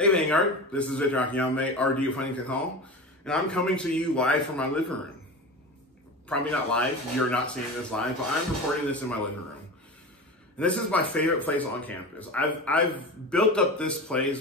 Hey Vanguard, this is Victor Akioyame, RD of Huntington Hall, and I'm coming to you live from my living room. Probably not live, you're not seeing this live, but I'm recording this in my living room. And this is my favorite place on campus. I've built up this space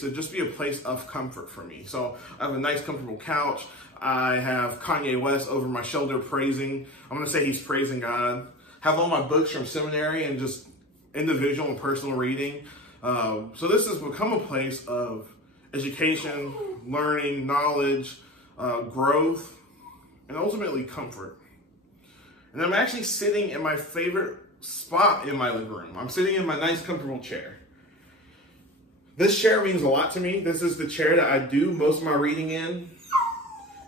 to just be a place of comfort for me. So I have a nice comfortable couch. I have Kanye West over my shoulder praising. I'm gonna say he's praising God. Have all my books from seminary and just individual and personal reading. So this has become a place of education, learning, knowledge, growth, and ultimately comfort. And I'm actually sitting in my favorite spot in my living room. I'm sitting in my nice, comfortable chair. This chair means a lot to me. This is the chair that I do most of my reading in.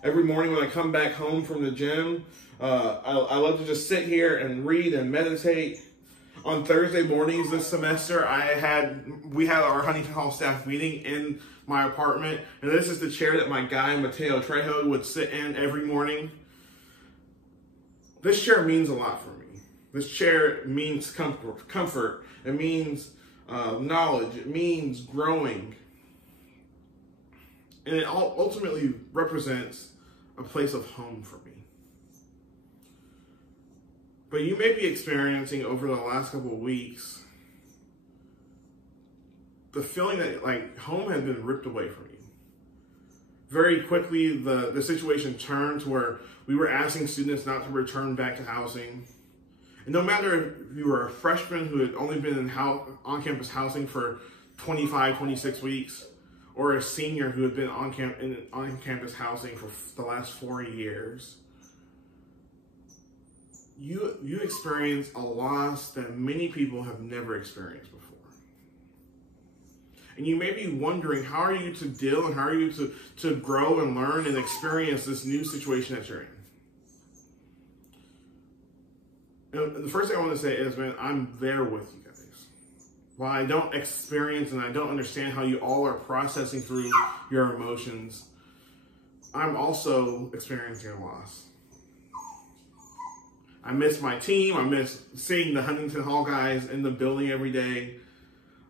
Every morning when I come back home from the gym, I love to just sit here and read and meditate. On Thursday mornings this semester, we had our Huntington Hall staff meeting in my apartment, and this is the chair that my guy, Mateo Trejo, would sit in every morning. This chair means a lot for me. This chair means comfort. It means knowledge. It means growing. And it ultimately represents a place of home for me. But you may be experiencing over the last couple of weeks the feeling that like home has been ripped away from you. Very quickly, the situation turned to where we were asking students not to return back to housing. And no matter if you were a freshman who had only been in on-campus housing for 25, 26 weeks, or a senior who had been on-campus housing for the last 4 years, you experience a loss that many people have never experienced before. And you may be wondering, how are you to deal and how are you to grow and learn and experience this new situation that you're in? And the first thing I want to say is, man, I'm there with you guys. While I don't experience and I don't understand how you all are processing through your emotions, I'm also experiencing a loss. I miss my team. I miss seeing the Huntington Hall guys in the building every day.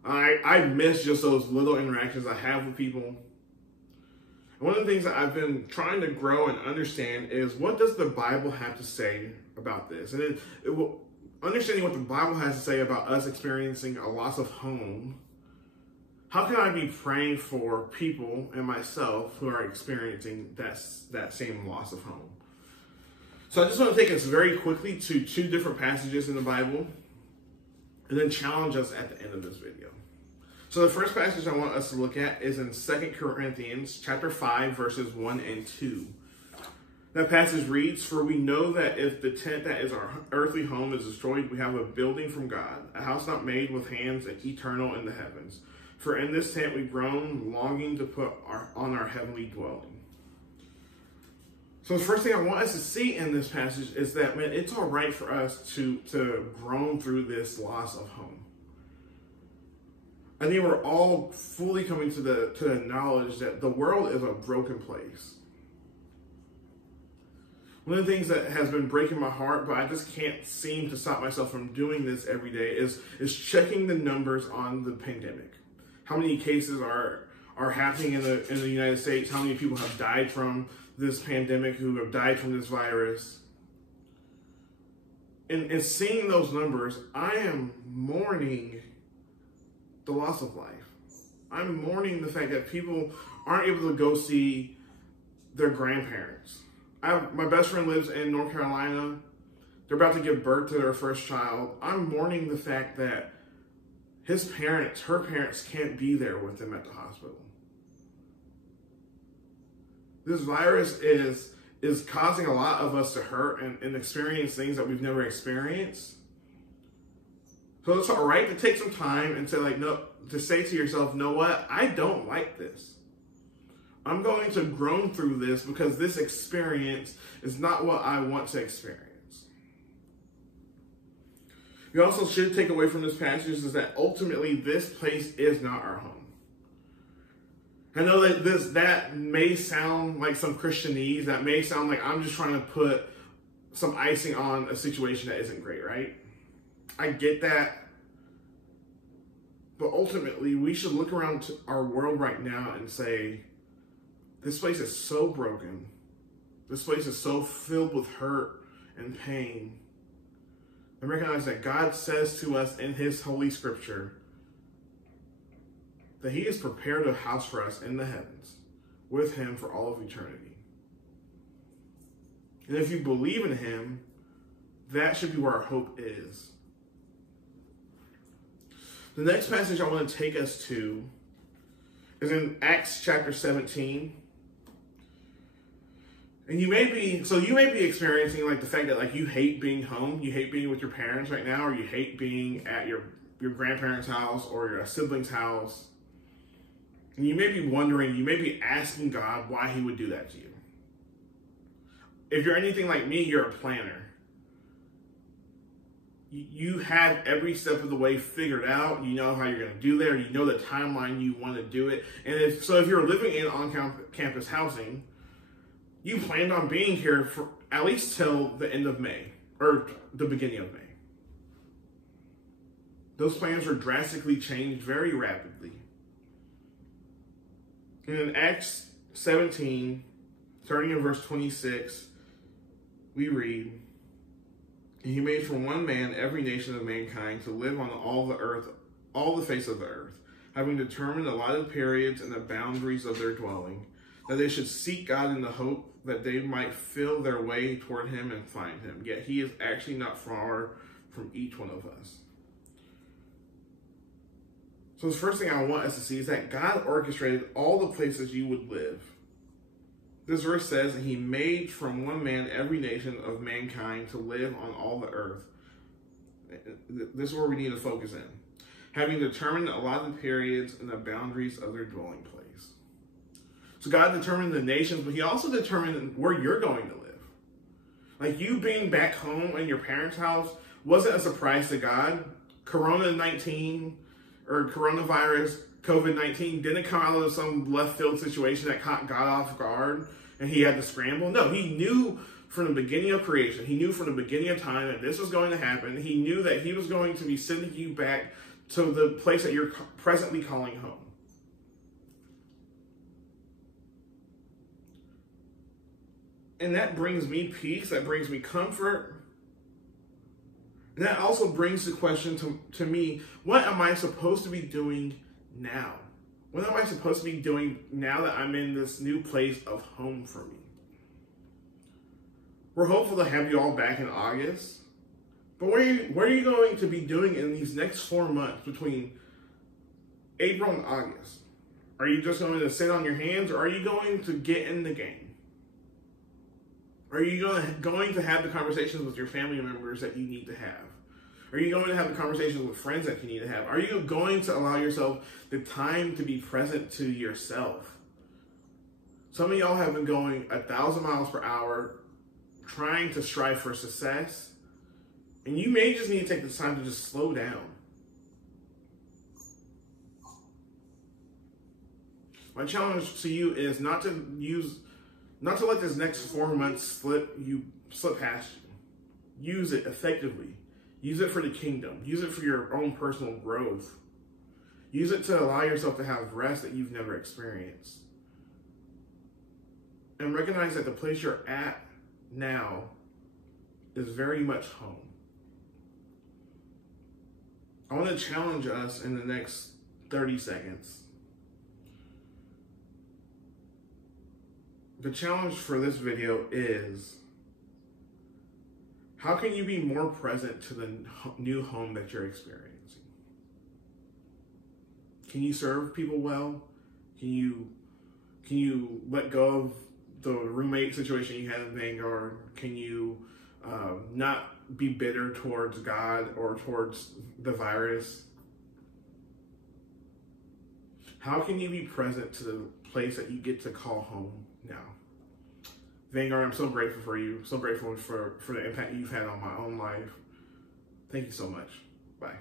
I miss just those little interactions I have with people. And one of the things that I've been trying to grow and understand is, what does the Bible have to say about this? And understanding what the Bible has to say about us experiencing a loss of home, how can I be praying for people and myself who are experiencing that same loss of home? So I just want to take us very quickly to two different passages in the Bible and then challenge us at the end of this video. So the first passage I want us to look at is in 2 Corinthians chapter 5, verses 1 and 2. That passage reads, "For we know that if the tent that is our earthly home is destroyed, we have a building from God, a house not made with hands and eternal in the heavens. For in this tent we groan, longing to put on our heavenly dwelling." So the first thing I want us to see in this passage is that, man, it's all right for us to groan through this loss of home. I think we're all fully coming to the knowledge that the world is a broken place. One of the things that has been breaking my heart, but I just can't seem to stop myself from doing this every day, is checking the numbers on the pandemic. How many cases are happening in the United States? How many people have died from this pandemic, who have died from this virus? And seeing those numbers, I am mourning the loss of life. I'm mourning the fact that people aren't able to go see their grandparents. My best friend lives in North Carolina. They're about to give birth to their first child. I'm mourning the fact that her parents can't be there with them at the hospital. This virus is causing a lot of us to hurt and experience things that we've never experienced. So it's all right to take some time and to say to yourself, know what? I don't like this. I'm going to groan through this because this experience is not what I want to experience. We also should take away from this passage is that ultimately this place is not our home. I know that may sound like some Christianese. That may sound like I'm just trying to put some icing on a situation that isn't great, right? I get that. But ultimately, we should look around to our world right now and say, this place is so broken. This place is so filled with hurt and pain. And recognize that God says to us in his holy scripture that he has prepared a house for us in the heavens with him for all of eternity. And if you believe in him, that should be where our hope is. The next passage I want to take us to is in Acts chapter 17. And you may be experiencing like the fact that like you hate being home, you hate being with your parents right now, or you hate being at your grandparents' house or your sibling's house. And you may be wondering, you may be asking God why he would do that to you. If you're anything like me, you're a planner. You have every step of the way figured out. You know how you're going to do there. You know the timeline you want to do it. And if you're living in on-campus housing, you planned on being here for at least till the end of May or the beginning of May. Those plans were drastically changed very rapidly. And in Acts 17, starting in verse 26, we read, "And he made from one man every nation of mankind to live on all the face of the earth, having determined allotted periods and the boundaries of their dwelling, that they should seek God in the hope that they might feel their way toward him and find him. Yet he is actually not far from each one of us." So the first thing I want us to see is that God orchestrated all the places you would live. This verse says that he made from one man every nation of mankind to live on all the earth. This is where we need to focus in. Having determined allotted periods and the boundaries of their dwelling place. So God determined the nations, but he also determined where you're going to live. Like you being back home in your parents' house wasn't a surprise to God. Coronavirus, COVID-19 didn't come out of some left field situation that caught God off guard and he had to scramble. No, he knew from the beginning of creation, he knew from the beginning of time that this was going to happen. He knew that he was going to be sending you back to the place that you're presently calling home. And that brings me peace, that brings me comfort. And that also brings the question to me, what am I supposed to be doing now? What am I supposed to be doing now that I'm in this new place of home for me? We're hopeful to have you all back in August. But what are you going to be doing in these next 4 months between April and August? Are you just going to sit on your hands, or are you going to get in the game? Are you going to have the conversations with your family members that you need to have? Are you going to have the conversations with friends that you need to have? Are you going to allow yourself the time to be present to yourself? Some of y'all have been going 1,000 miles per hour, trying to strive for success, and you may just need to take the time to just slow down. My challenge to you is not to let this next 4 months slip past you. Use it effectively. Use it for the kingdom. Use it for your own personal growth. Use it to allow yourself to have rest that you've never experienced. And recognize that the place you're at now is very much home. I want to challenge us in the next 30 seconds. The challenge for this video is, how can you be more present to the new home that you're experiencing? Can you serve people well? Can you let go of the roommate situation you had in Vanguard? Can you not be bitter towards God or towards the virus? How can you be present to the place that you get to call home now? Vanguard, I'm so grateful for you. So grateful for the impact you've had on my own life. Thank you so much. Bye.